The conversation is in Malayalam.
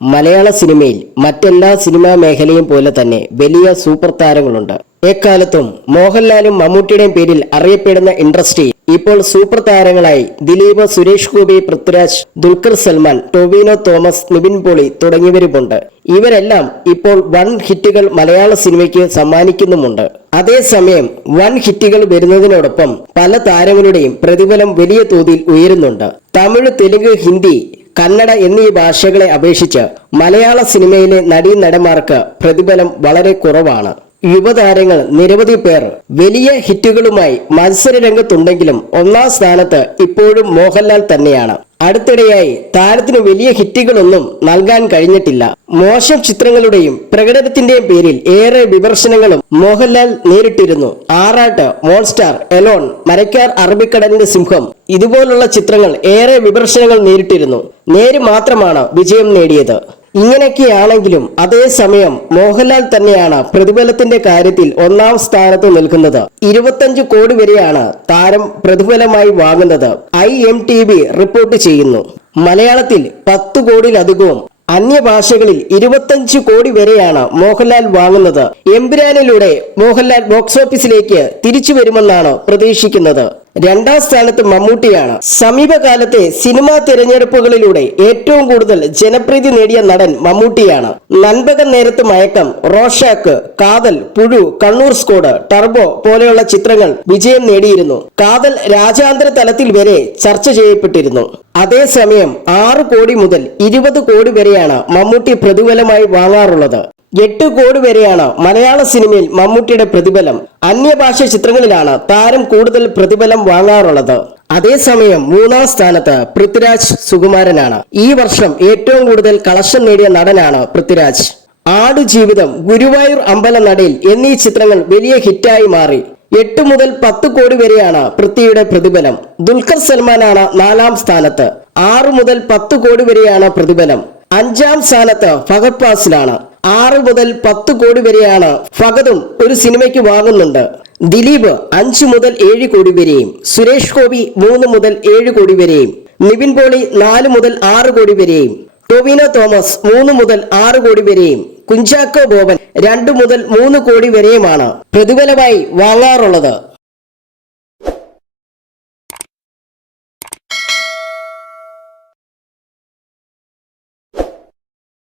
മലയാള സിനിമയിൽ മറ്റെല്ലാ സിനിമാ മേഖലയും പോലെ തന്നെ വലിയ സൂപ്പർ താരങ്ങളുണ്ട്. എക്കാലത്തും മോഹൻലാലും മമ്മൂട്ടിയുടെയും പേരിൽ അറിയപ്പെടുന്ന ഇൻഡസ്ട്രി ഇപ്പോൾ സൂപ്പർ താരങ്ങളായി ദിലീപ്, സുരേഷ് ഗോപി, പൃഥ്വിരാജ്, ദുൽഖർ സൽമാൻ, ടൊവിനോ തോമസ്, നിവിൻ പോളി തുടങ്ങിയവരുമുണ്ട്. ഇവരെല്ലാം ഇപ്പോൾ വൺ ഹിറ്റുകൾ മലയാള സിനിമയ്ക്ക് സമ്മാനിക്കുന്നുമുണ്ട്. അതേസമയം വൺ ഹിറ്റുകൾ വരുന്നതിനോടൊപ്പം പല താരങ്ങളുടെയും പ്രതിഫലം വലിയ തോതിൽ ഉയരുന്നുണ്ട്. തമിഴ്, തെലുങ്ക്, ഹിന്ദി, കന്നഡ എന്നീ ഭാഷകളെ അപേക്ഷിച്ച് മലയാള സിനിമയിലെ നടീനടന്മാർക്ക് പ്രതിഫലം വളരെ കുറവാണ്. യുവതാരങ്ങൾ നിരവധി പേർ വലിയ ഹിറ്റുകളുമായി മത്സര രംഗത്തുണ്ടെങ്കിലും ഒന്നാം സ്ഥാനത്ത് ഇപ്പോഴും മോഹൻലാൽ തന്നെയാണ്. അടുത്തിടെയായി താരത്തിന് വലിയ ഹിറ്റുകളൊന്നും നൽകാൻ കഴിഞ്ഞിട്ടില്ല. മോശം ചിത്രങ്ങളുടെയും പ്രകടനത്തിന്റെയും പേരിൽ ഏറെ വിമർശനങ്ങളും മോഹൻലാൽ നേരിട്ടിരുന്നു. ആറാട്ട്, മോൺസ്റ്റാർ, എലോൺ, മരക്കാർ, അറബിക്കടലിന്റെ സിംഹം ഇതുപോലുള്ള ചിത്രങ്ങൾ ഏറെ വിമർശനങ്ങൾ നേരിട്ടിരുന്നു. നേര് മാത്രമാണ് വിജയം നേടിയത്. ഇങ്ങനെയൊക്കെയാണെങ്കിലും അതേസമയം മോഹൻലാൽ തന്നെയാണ് പ്രതിഫലത്തിന്റെ കാര്യത്തിൽ ഒന്നാം സ്ഥാനത്ത് നിൽക്കുന്നത്. 25 കോടി വരെയാണ് താരം പ്രതിഫലമായി വാങ്ങുന്നത്. IMDb റിപ്പോർട്ട് ചെയ്യുന്നു. മലയാളത്തിൽ 10 കോടിയിലധികവും അന്യഭാഷകളിൽ 25 കോടി വരെയാണ് മോഹൻലാൽ വാങ്ങുന്നത്. എമ്പുരാനിലൂടെ മോഹൻലാൽ ബോക്സ് ഓഫീസിലേക്ക് തിരിച്ചു വരുമെന്നാണ് പ്രതീക്ഷിക്കുന്നത്. രണ്ടാം സ്ഥാനത്ത് മമ്മൂട്ടിയാണ്. സമീപകാലത്തെ സിനിമാ തിരഞ്ഞെടുപ്പുകളിലൂടെ ഏറ്റവും കൂടുതൽ ജനപ്രീതി നേടിയ നടൻ മമ്മൂട്ടിയാണ്. നൻപകൽ നേരത്ത് മയക്കം, റോഷാക്ക്, കാതൽ, പുഴു, കണ്ണൂർ സ്ക്വാഡ്, ടർബോ പോലെയുള്ള ചിത്രങ്ങൾ വിജയം നേടിയിരുന്നു. കാതൽ രാജ്യാന്തര തലത്തിൽ വരെ ചർച്ച ചെയ്യപ്പെട്ടിരുന്നു. അതേസമയം 6 കോടി മുതൽ 20 കോടി വരെയാണ് മമ്മൂട്ടി പ്രതിഫലമായി വാങ്ങാറുള്ളത്. 8 കോടി വരെയാണ് മലയാള സിനിമയിൽ മമ്മൂട്ടിയുടെ പ്രതിഫലം. അന്യഭാഷ ചിത്രങ്ങളിലാണ് താരം കൂടുതൽ പ്രതിഫലം വാങ്ങാറുള്ളത്. അതേസമയം മൂന്നാം സ്ഥാനത്ത് പൃഥ്വിരാജ് സുകുമാരനാണ്. ഈ വർഷം ഏറ്റവും കൂടുതൽ കളക്ഷൻ നേടിയ നടനാണ് പൃഥ്വിരാജ്. ആടുജീവിതം, ഗുരുവായൂർ അമ്പലനടയിൽ എന്നീ ചിത്രങ്ങൾ വലിയ ഹിറ്റായി മാറി. 8 മുതൽ 10 കോടി വരെയാണ് പൃഥ്വിയുടെ പ്രതിഫലം. ദുൽഖർ സൽമാനാണ് 4-ാം സ്ഥാനത്ത്. 6 മുതൽ 10 കോടി വരെയാണ് പ്രതിഫലം. 5-ാം സ്ഥാനത്ത് ഫഹദ് ഫാസിലാണ്. 6 മുതൽ 10 കോടി വരെയാണ് ഫഹദും ഒരു സിനിമയ്ക്ക് വാങ്ങുന്നുണ്ട്. ദിലീപ് 5 മുതൽ 7 കോടി വരെയും, സുരേഷ് ഗോപി 3 മുതൽ 7 കോടി വരെയും, നിവിൻ പോളി 4 മുതൽ 6 കോടി വരെയും, ടൊവിനോ തോമസ് 3 മുതൽ 6 കോടി വരെയും, കുഞ്ചാക്കോ ബോബൻ 2 മുതൽ 3 കോടി വരെയുമാണ് പ്രതിഫലമായി വാങ്ങാറുള്ളത്.